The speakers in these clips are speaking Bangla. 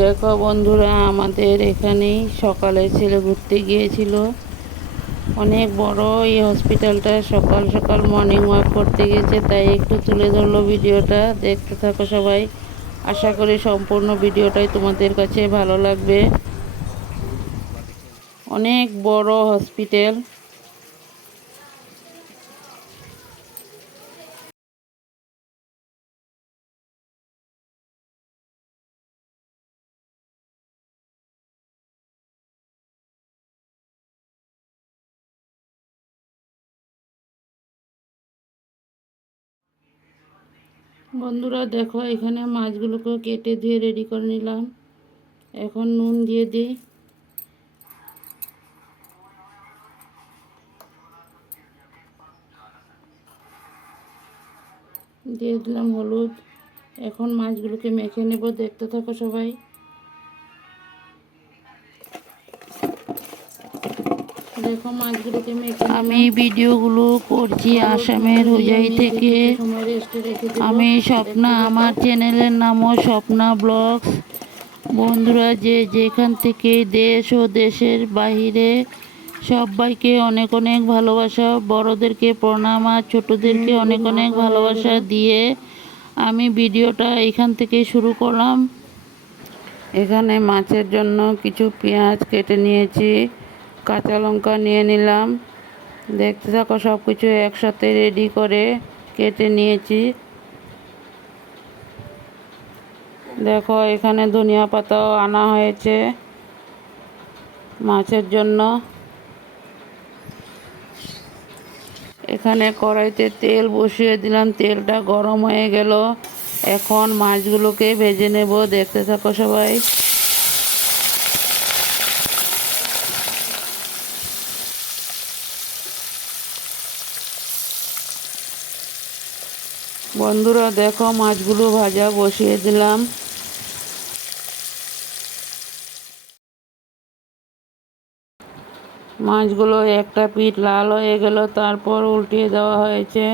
দেখো বন্ধুরা, আমাদের এখানেই সকালে ছেলে ঘুরতে গিয়েছিল। অনেক বড় এই হসপিটালটা সকাল সকাল মর্নিং ওয়াক করতে গেছে তাই একটু তুলে ধরলো ভিডিওটা। দেখতে থাকো সবাই। আশা করি সম্পূর্ণ ভিডিওটাই তোমাদের কাছে ভালো লাগবে। অনেক বড় হসপিটাল বন্ধুরা, দেখো, এখানে মাছগুলোকে কেটে ধুয়ে রেডি করে নিলাম। এখন নুন দিয়ে দিই। দিয়ে দিলাম হলুদ। এখন মাছগুলোকে মেখে নেব, দেখতে থাকো সবাই। আমি ভিডিওগুলো করছি আসামের হুজাই থেকে। আমি স্বপ্না আমার চ্যানেলের নামও স্বপ্না ব্লগস। বন্ধুরা যে যেখান থেকে দেশ ও দেশের বাহিরে সবাইকে অনেক অনেক ভালোবাসা বড়দেরকে প্রণাম আর ছোটোদেরকে অনেক অনেক ভালোবাসা দিয়ে আমি ভিডিওটা এখান থেকে শুরু করলাম। এখানে মাছের জন্য কিছু পেঁয়াজ কেটে নিয়েছি। কাঁচা লঙ্কা নিয়ে নিলাম। দেখতে থাকো সব কিছু একসাথে রেডি করে কেটে নিয়েছি। দেখো, এখানে ধনিয়া পাতাও আনা হয়েছে মাছের জন্য। এখানে কড়াইতে তেল বসিয়ে দিলাম, তেলটা গরম হয়ে গেল। এখন মাছগুলোকে ভেজে নেব। দেখতে থাকো সবাই। বন্ধুরা, দেখো মাছগুলো ভাজা, বসিয়ে দিলাম। মাছগুলো একটা পিঠ লাল হয়ে গেল, তারপর উল্টিয়ে দেওয়া হয়েছে।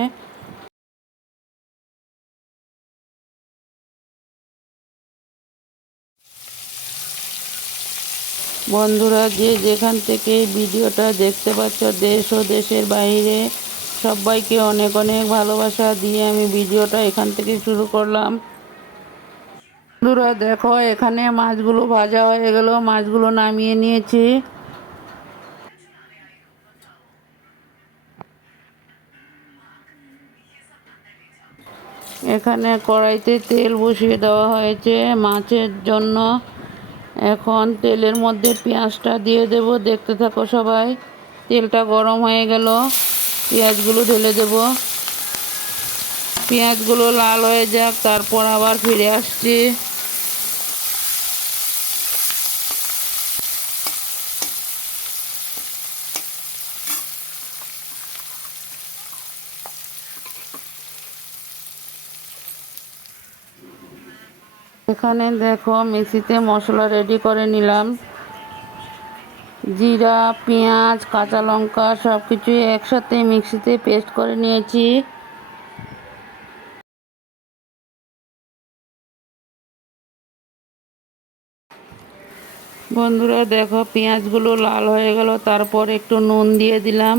বন্ধুরা, যে যেখান থেকে ভিডিওটা দেখতে পাচ্ছ, দেশ ও দেশের বাইরে সবাইকে অনেক অনেক ভালোবাসা দিয়ে আমি ভিডিওটা এখান থেকে শুরু করলাম। বন্ধুরা, দেখো, এখানে মাছগুলো ভাজা হয়ে গেল। মাছগুলো নামিয়ে নিয়েছি। এখানে কড়াইতে তেল বসিয়ে দেওয়া হয়েছে মাছের জন্য। এখন তেলের মধ্যে পেঁয়াজটা দিয়ে দেব। দেখতে থাকো সবাই, তেলটা গরম হয়ে গেল। পেঁয়াজগুলো ঢেলে দেব। পেঁয়াজগুলো লাল হয়ে যাক, তারপর আবার ফিরে আসছি। এখানে দেখো মিক্সিতে মশলা রেডি করে নিলাম। জিরা, পেঁয়াজ, কাঁচা লঙ্কা সব কিছু একসাথে মিক্সিতে পেস্ট করে নিয়েছি। বন্ধুরা দেখো, পেঁয়াজগুলো লাল হয়ে গেল, তারপর একটু নুন দিয়ে দিলাম।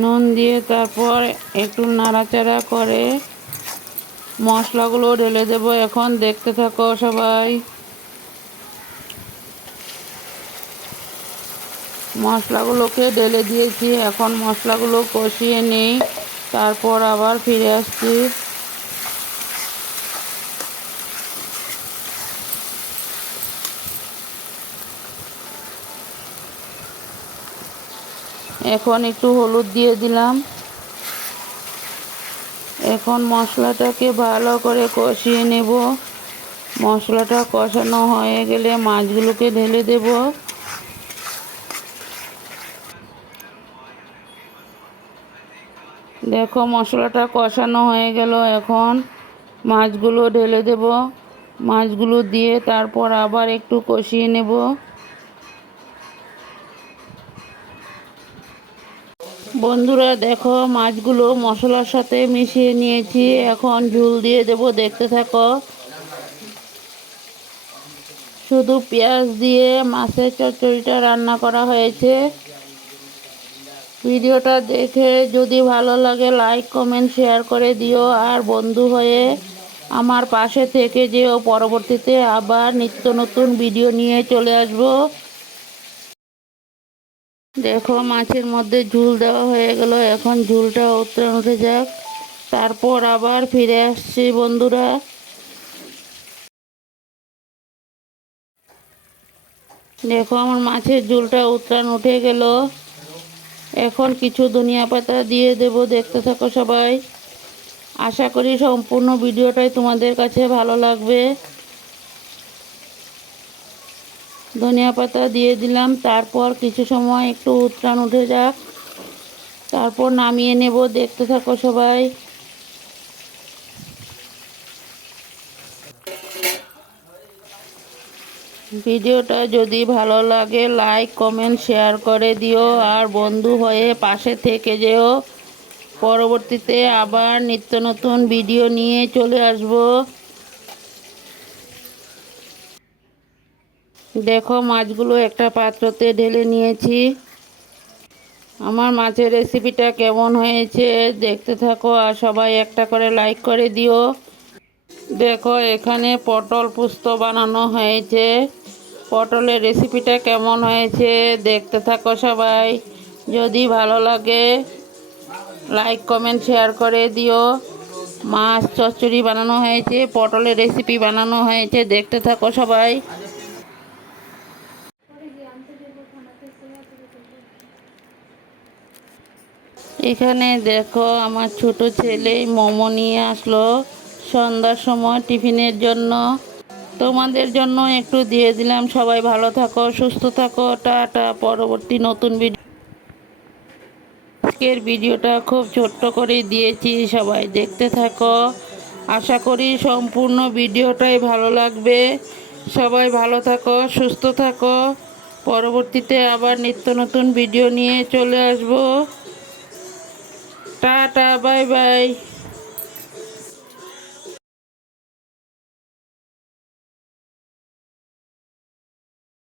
নুন দিয়ে তারপর একটু নাড়াচাড়া করে মশলাগুলো ঢেলে দেব। এখন দেখতে থাকো সবাই। মশলাগুলোকে ঢেলে দিয়েছি। এখন মশলাগুলো কষিয়ে নিই। তারপর আবার ফিরে আসছি। এখন একটু হলুদ দিয়ে দিলাম। এখন মশলাটাকে ভালো করে কষিয়ে নেব। মশলাটা কষানো হয়ে গেলে মাছগুলোকে ঢেলে দেব। দেখো মশলাটা কষানো হয়ে গেল এখন। মাছগুলো ঢেলে দেব। মাছগুলো দিয়ে তারপর আবার একটু কষিয়ে নেব। বন্ধুরা, দেখো মাছগুলো মশলার সাথে মিশিয়ে নিয়েছি। এখন ঝুল দিয়ে দেব, দেখতে থাকো। শুধু পেঁয়াজ দিয়ে মাছের চচ্চড়িটা রান্না করা হয়েছে। ভিডিওটা দেখে যদি ভালো লাগে লাইক কমেন্ট শেয়ার করে দিও। আর বন্ধু হয়ে আমার পাশে থেকে যেও। পরবর্তীতে আবার নিত্য নতুন ভিডিও নিয়ে চলে আসব। দেখো, মাছের মধ্যে ঝুল দেওয়া হয়ে গেল। এখন ঝুলটা উত্তরাণ উঠে যাক। তারপর আবার ফিরে আসছি বন্ধুরা। দেখো, আমার মাছের ঝুলটা উত্তরাণ উঠে গেল। এখন কিছু ধনিয়া পাতা দিয়ে দেব, দেখতে থাকো সবাই। আশা করি সম্পূর্ণ ভিডিওটাই তোমাদের কাছে ভালো লাগবে। ধনিয়া পাতা দিয়ে দিলাম, তারপর কিছু সময় একটু উত্রাণ উঠে যাক। তারপর নামিয়ে নেব, দেখতে থাকো সবাই। ভিডিওটা যদি ভালো লাগে লাইক কমেন্ট শেয়ার করে দিও। আর বন্ধু হয়ে পাশে থেকে যেও। পরবর্তীতে আবার নিত্য নতুন ভিডিও নিয়ে চলে আসব। দেখো, মাছগুলো একটা পাত্রতে ঢেলে নিয়েছি। আমার মাছের রেসিপিটা কেমন হয়েছে দেখতে থাকো, আর সবাই একটা করে লাইক করে দিও। দেখো, এখানে পটল পুস্ত বানানো হয়েছে। পটলের রেসিপিটা কেমন হয়েছে দেখতে থাকো সবাই। যদি ভালো লাগে লাইক কমেন্ট শেয়ার করে দিও। মাছ চচ্চড়ি বানানো হয়েছে, পটলের রেসিপি বানানো হয়েছে, দেখতে থাকো সবাই। এখানে দেখো, আমার ছোট ছেলে মোমো নিয়ে আসলো। সন্ধ্যার সময় টিফিনের জন্য। তোমাদের জন্য একটু দিয়ে দিলাম। সবাই ভালো থাকো, সুস্থ থাকো। টাটা, পরবর্তী নতুন ভিডিও। আজকের ভিডিওটা খুব ছোট্ট করে দিয়েছি, সবাই দেখতে থাকো। আশা করি সম্পূর্ণ ভিডিওটাই ভালো লাগবে। সবাই ভালো থাকো, সুস্থ থাকো। পরবর্তীতে আবার নিত্য নতুন ভিডিও নিয়ে চলে আসব। Tata, bye bye.